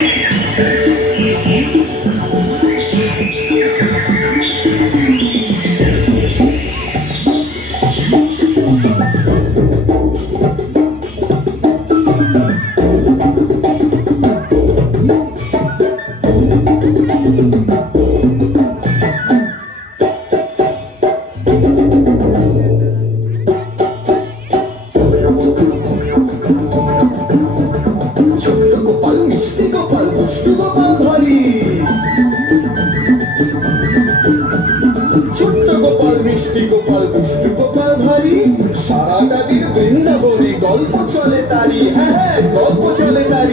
Yeah. গল্প চলে তারি হ্যাঁ হ্যাঁ গল্প চলে তারি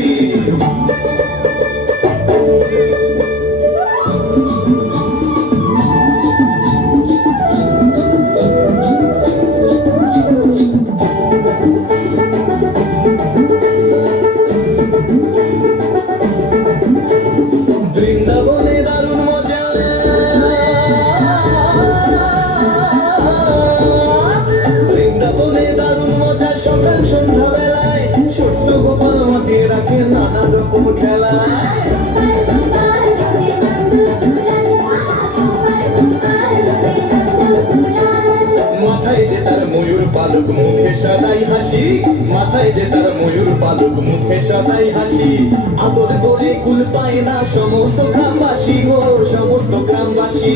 পেশাদাই হাসি আদর করে কুল পায় না সমস্ত গ্রামবাসী গো সমস্ত গ্রামবাসী।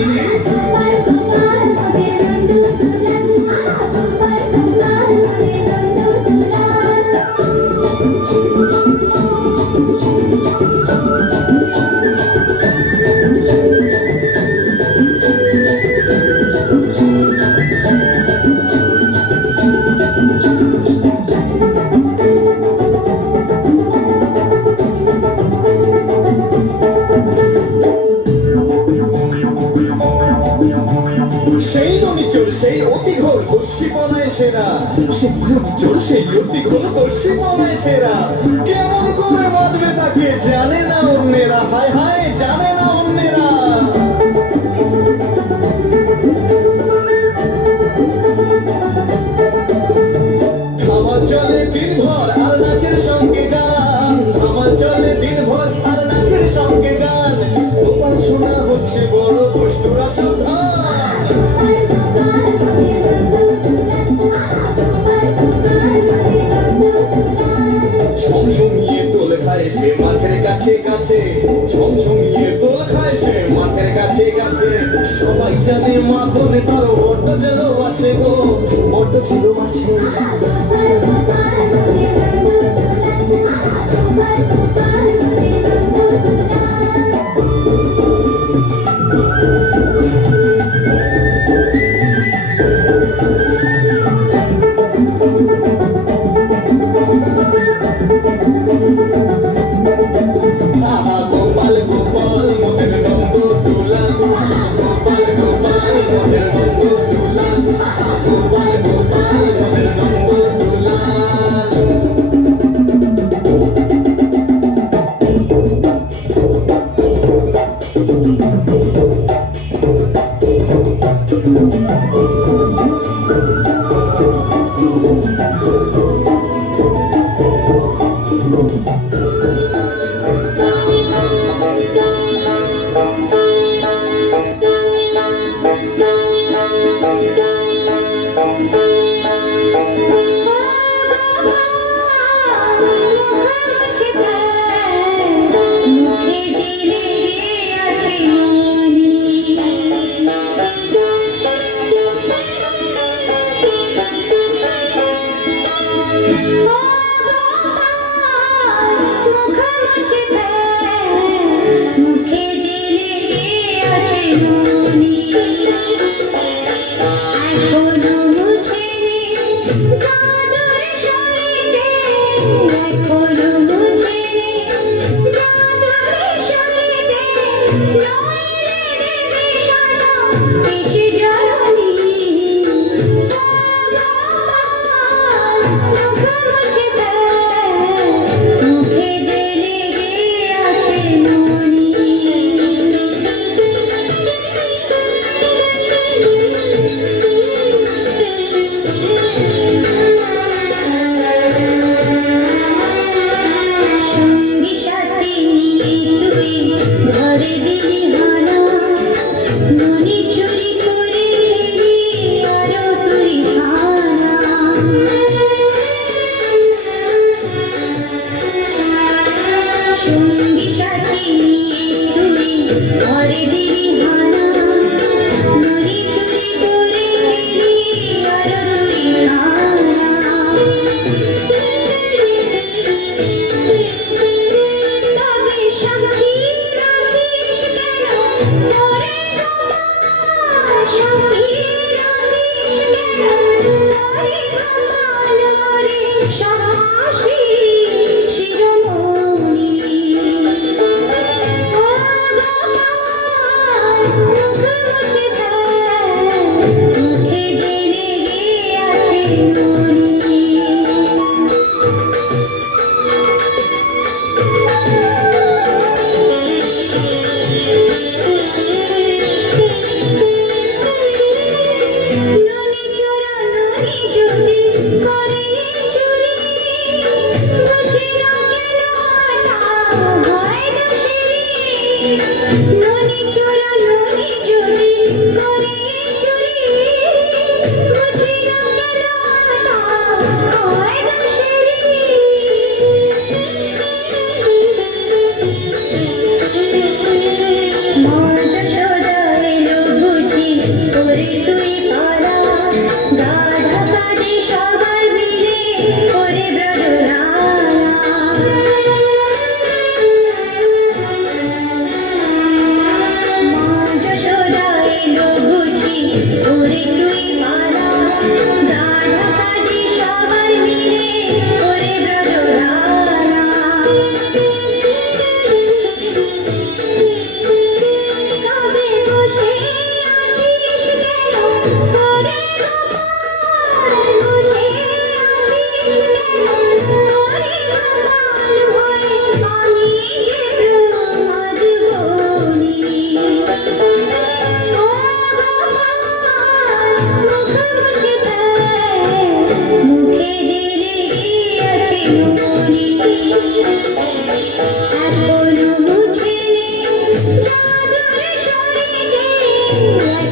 ঘরে দেরি হারা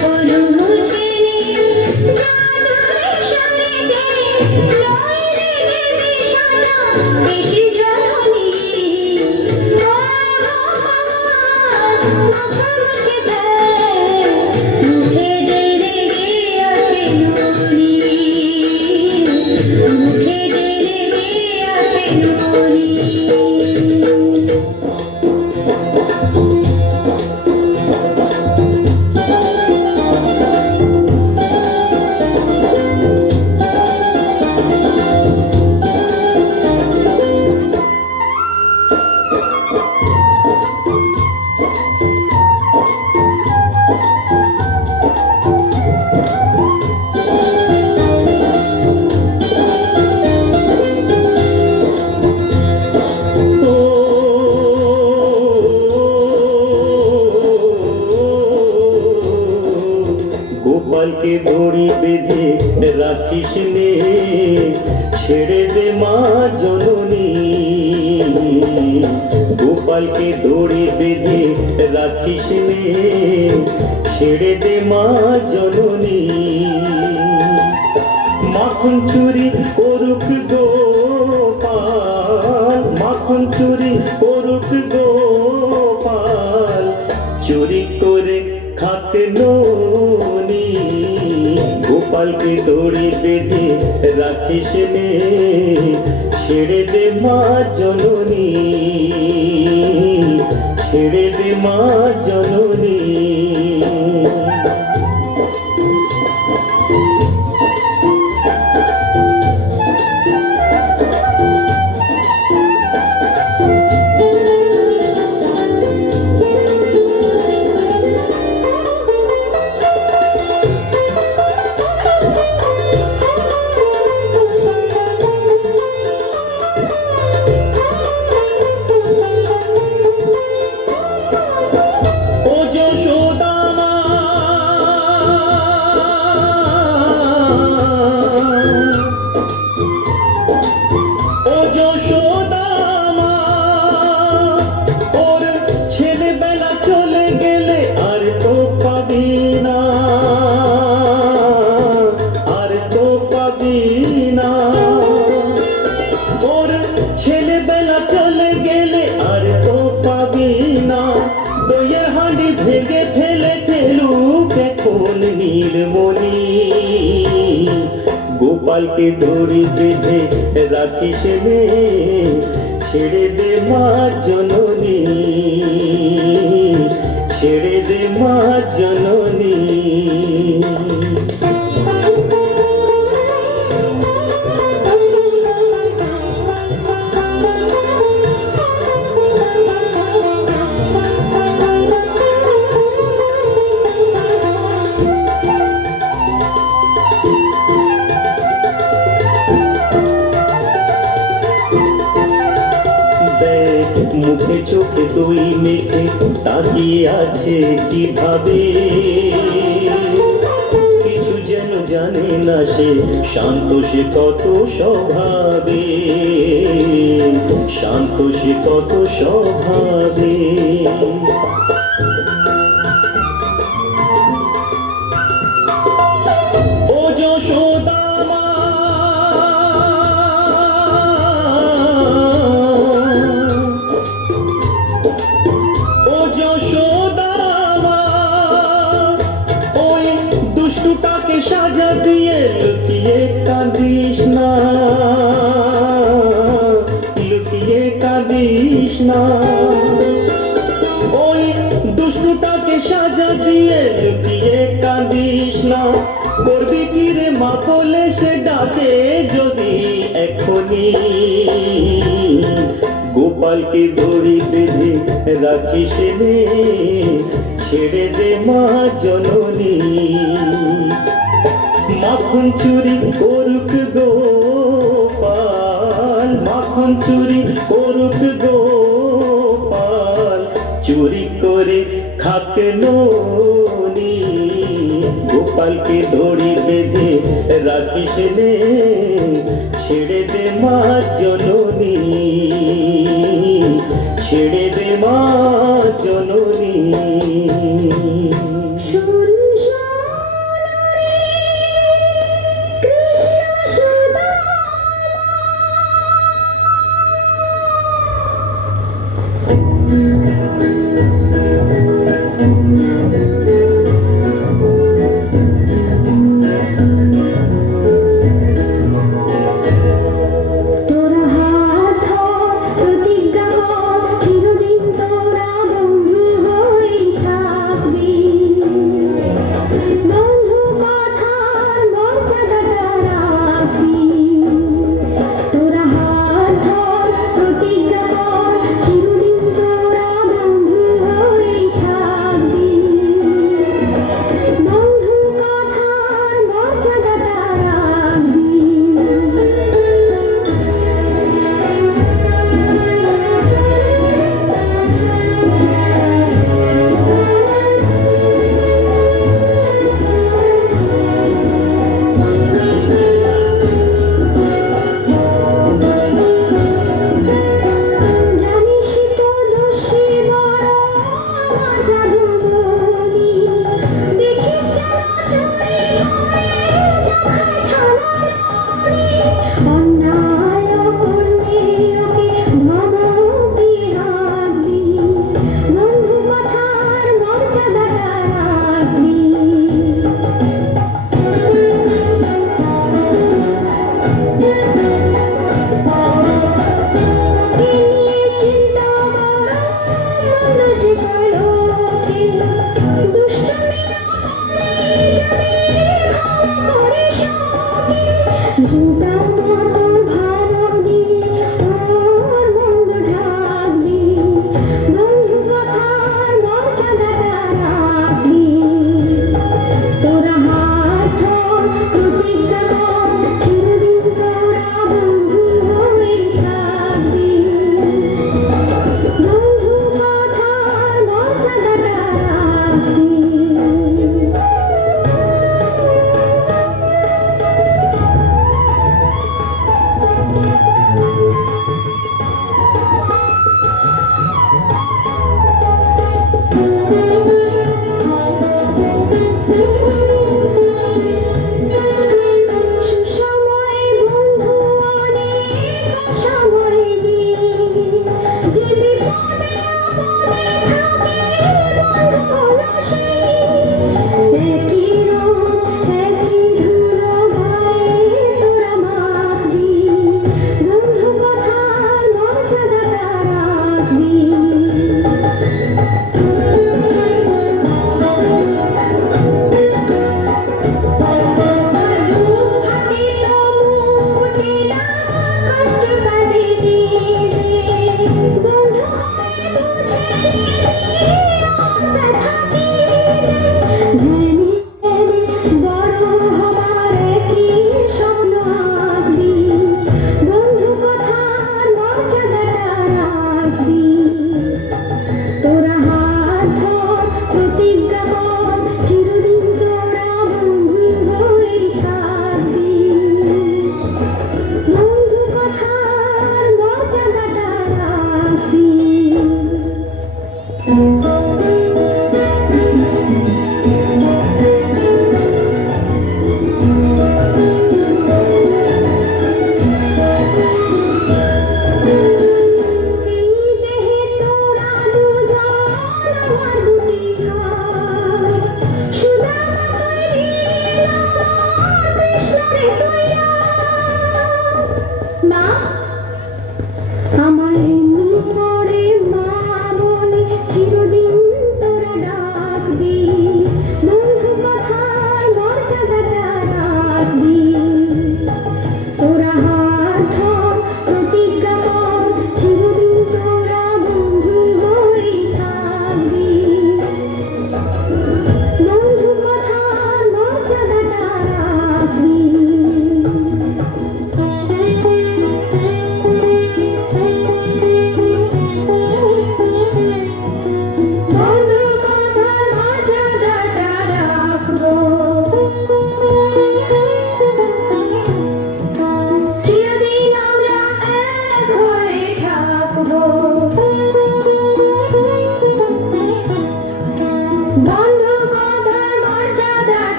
করুন সবাইকে দৌড়ে বেঁধে রাখিস ছেড়ে দে মা জননী। মাখন চুরি করুক গো মাখন চুরি করুক গো পাল চুরি করে খাতে নি গোপালকে দৌড়ে বেঁধে রাখিস ছেড়ে দে মা জননী। तेरे दिमाग जो গোপালকে ধরে বেঁধে রাখিস রে। ছেড়ে দে মার জননী আছে কীভাবে? কিছু যেন জানে না সে, শান্ত সে কত স্বভাবে। শান্ত সে কত স্বভাবে। গোপালকে দড়ি বেঁধে রাখিস রে ছেড়ে দে মা জননী। মাখন চুরি করুক গোপাল, মাখন চুরি করুক গোপাল, চুরি করে খাক নি গোপালকে ধরি বেঁধে রাখিস রে ছেড়ে দে মা জননী ছেড়ে দে মা জননী।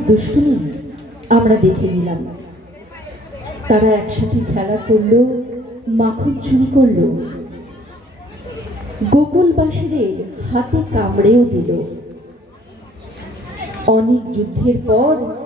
দুষ্টুমি আমরা দেখে নিলাম। তারা একসাথে খেলা করল, মাখন চুরি করল। গোকুলবাসীদের হাতে কামড়েও দিল। অনেক যুদ্ধের পর